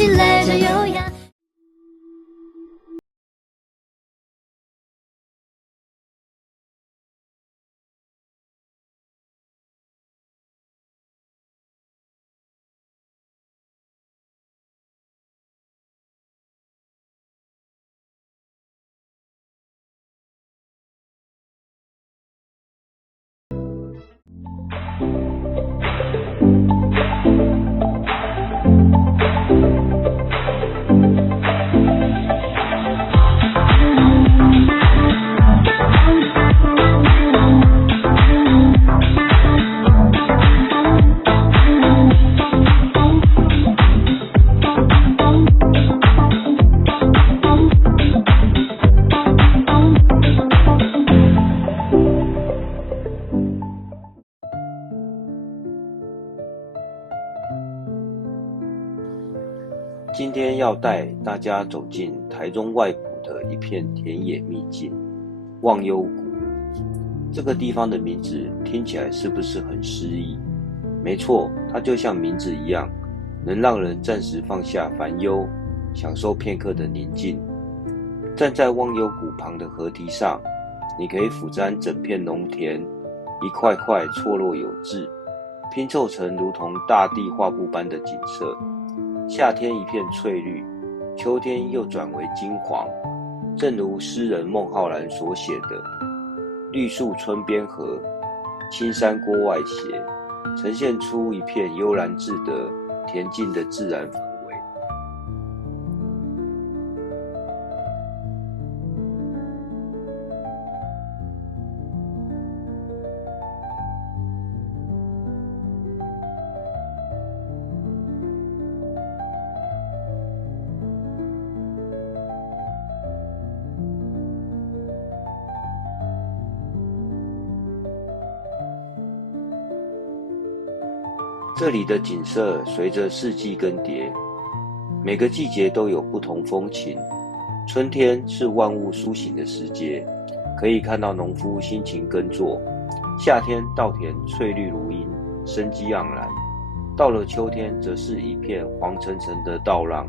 起来就优雅。今天要带大家走进台中外埔的一片田野秘境忘忧谷。这个地方的名字听起来是不是很诗意？没错，它就像名字一样，能让人暂时放下烦忧，享受片刻的宁静。站在忘忧谷旁的河堤上，你可以俯瞰整片农田，一块块错落有致，拼凑成如同大地画布般的景色。夏天一片翠绿，秋天又转为金黄，正如诗人孟浩然所写的绿树村边合，青山郭外斜，呈现出一片悠然自得恬静的自然氛围。这里的景色随着四季更迭，每个季节都有不同风情。春天是万物苏醒的时节，可以看到农夫辛勤耕作。夏天稻田翠绿如茵，生机盎然。到了秋天，则是一片黄澄澄的稻浪，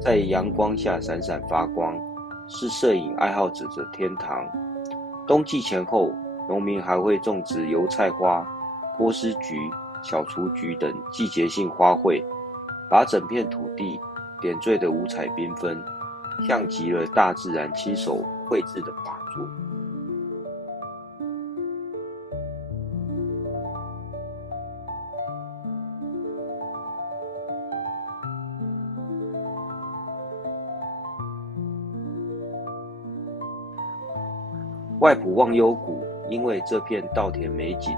在阳光下闪闪发光，是摄影爱好者的天堂。冬季前后，农民还会种植油菜花、波斯菊、小雏菊等季节性花卉，把整片土地点缀得五彩缤纷，像极了大自然亲手绘制的画作。外埔忘忧谷因为这片稻田美景，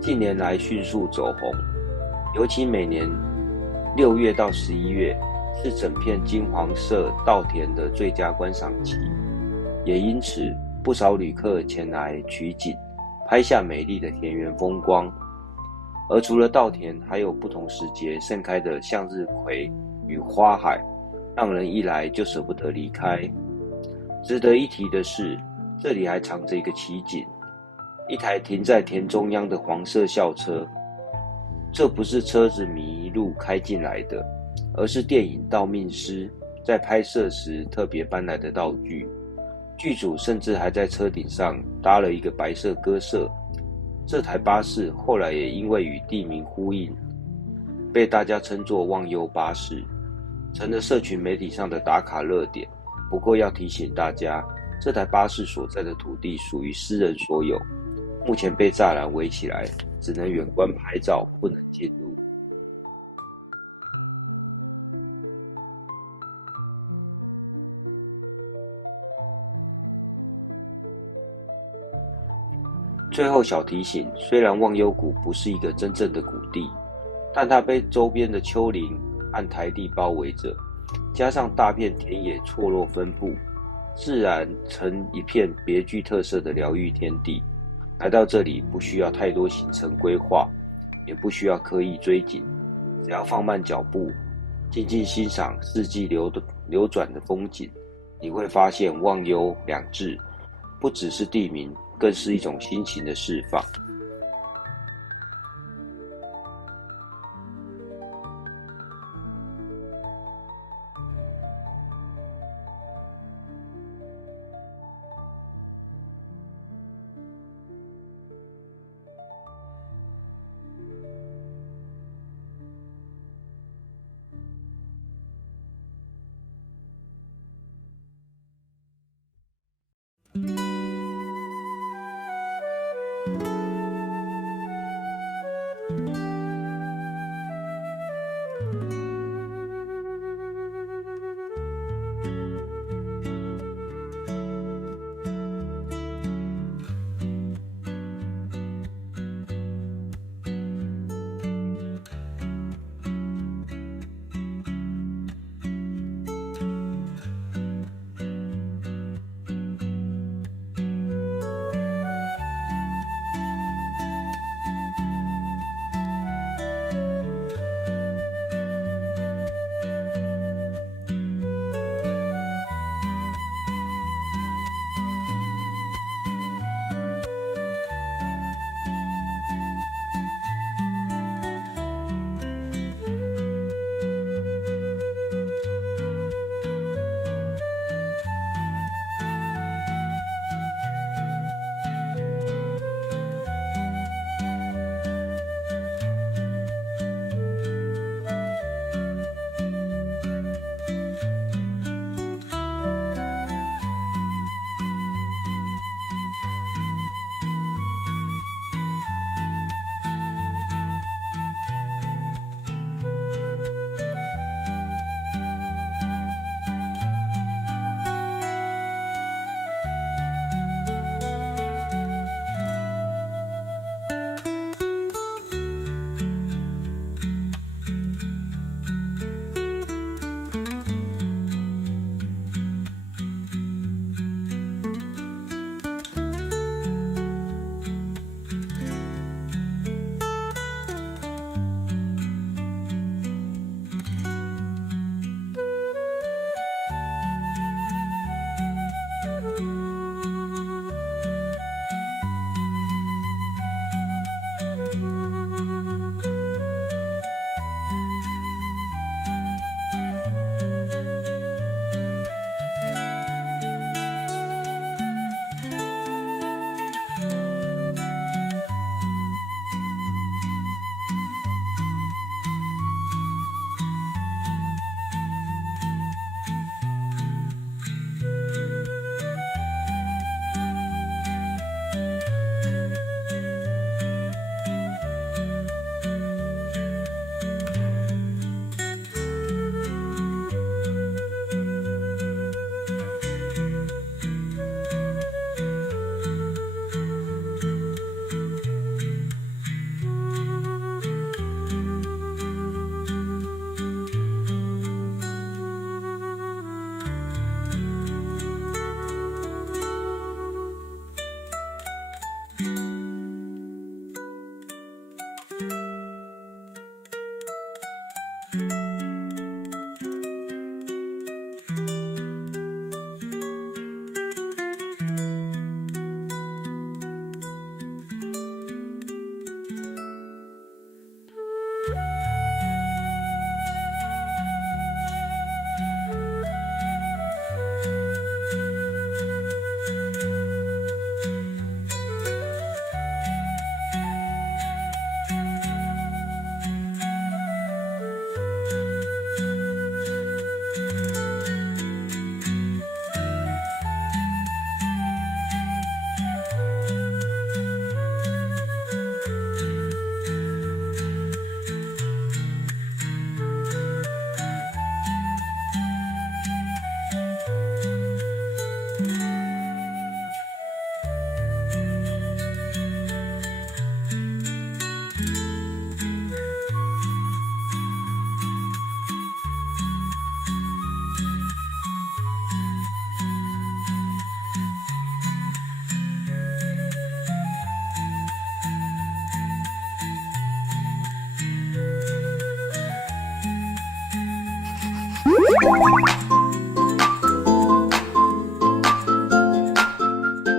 近年来迅速走红，尤其每年6月到11月是整片金黄色稻田的最佳观赏期，也因此不少旅客前来取景，拍下美丽的田园风光。而除了稻田，还有不同时节盛开的向日葵与花海，让人一来就舍不得离开。值得一提的是，这里还藏着一个奇景，一台停在田中央的黄色校车。这不是车子迷路开进来的，而是电影《盗命师》在拍摄时特别搬来的道具。剧组甚至还在车顶上搭了一个白色鸽舍。这台巴士后来也因为与地名呼应，被大家称作忘忧巴士，成了社群媒体上的打卡热点。不过要提醒大家，这台巴士所在的土地属于私人所有，目前被栅栏围起来，只能远观拍照，不能进入。最后小提醒，虽然忘忧谷不是一个真正的谷地，但它被周边的丘陵和台地包围着，加上大片田野错落分布，自然成一片别具特色的疗愈天地。来到这里不需要太多行程规划，也不需要刻意追景，只要放慢脚步，静静欣赏四季流转的风景，你会发现忘忧两字不只是地名，更是一种心情的释放。